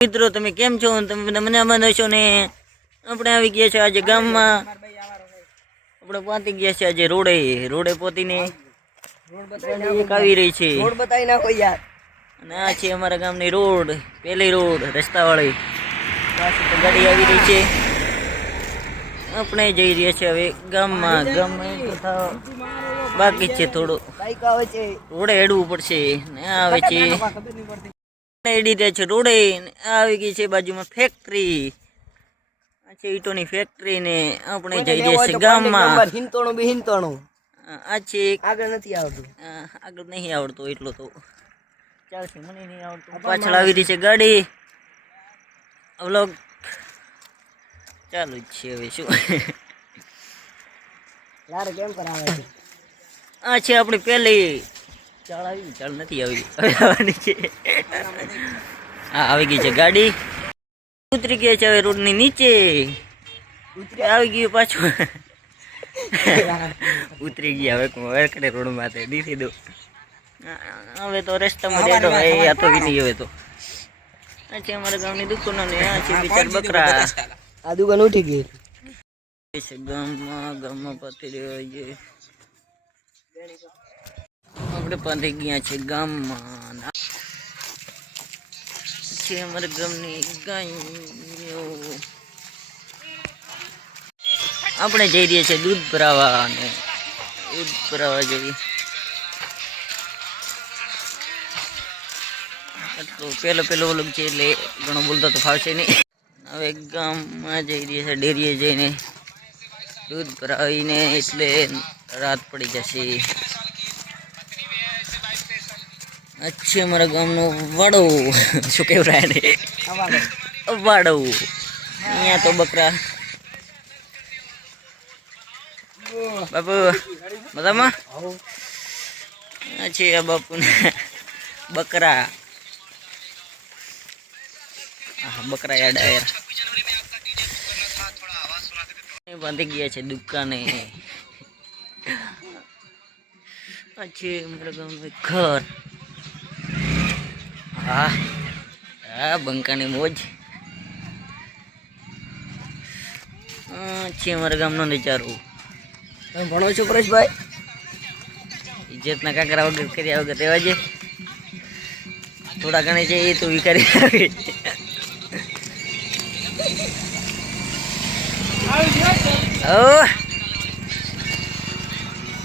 મિત્રો તમે કેમ છો? તમે બધા મજામાં હશો ને? આપણે આવી ગયા છે આજે ગામમાં. આપણે પહોંચી ગયા છે આજે રોડે પહોંચીને એક આવી રહી છે. રોડ બતાવી નાખો યાર. અને આ છે અમારા ગામની રોડ, પહેલી રોડ રસ્તાવાળી. પાછી તો ગાડી આવી રહી છે. આપણે જઈ રહ્યા છીએ હવે ગામમાં. બાકી છે થોડું, બાઈક આવે છે, રોડે હેડવું પડશે. ને આવે છે એડી રહ્યા છે રોડે. આવી ગઈ છે બાજુમાં ફેક્ટરી, આ છે ઈટોની ફેક્ટરી. ને આપણે જઈ રહ્યા છીએ ગામમાં. હિંતોણું આ છે આગળ નથી આવતું, આગળ નહીં આવડતું એટલો તો ચાલશે, મને નહીં આવડતું. પાછળ આવી રહી છે ગાડી. વ્લોગ ચાલુ જ છે હવે શું. યાર કેમ કરાવે છે? આ છે આપણી પહેલી ચાળ આવી, ચાળ નથી આવી, હવે આવવાની છે. હા આવી ગઈ છે ગાડી. ઉતરી ગયા છે હવે રોડની નીચે. આવી ગયું પાછું. ઉતરી ગયા હવે કડે રોડ માથે દીધી દો. હવે તો રસ્તામાં રેડો આ તો નહીં. હવે તો આ છે અમારા ગામની દુકાનો ને આ છે બિચાર બકરા. આ દુકાન ઉઠી ગઈ છે ગામમાં પતી રહ્યો છે. આપણે પહોંચી ગયા છે ગામમાં. છે અમારા ગામની ગાયો. આપણે જઈ રહ્યા છીએ દૂધ ભરાવા અને દૂધ ભરાવા જઈએ. પેલો ઓલું છે એટલે ઘણો બોલતો તો ફાવશે નહીં. હવે ગામમાં જઈ રહ્યા છે ડેરીએ જઈને દૂધ ભરાવીને, એટલે રાત પડી જશે. અચ્છા અમારા ગામનો વાડો શું કહેવાય ને, વાડો. અહીંયા તો બકરા. બાપુ મજામાં? છે આ બાપુને બકરા. બકરા યાદ આવ્યા. બાંધી ગયા છે દુકાને. આ છે અમારા ગામનું ઘર. હા હા બંકાની મોજ. છે અમારા ગામનો નજારો. તમે ભણો છો પરેશભાઈ? ઇજ્જતના કાકરા વગર કર્યા વગર રહેવા છે. થોડા ઘણી છે એ તો વિચારી આવે.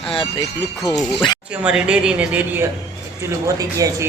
હા તો એક લુખો છે અમારી ડેરી ને. ડેરી એકચુઅલી પહોંચી ગયા છે.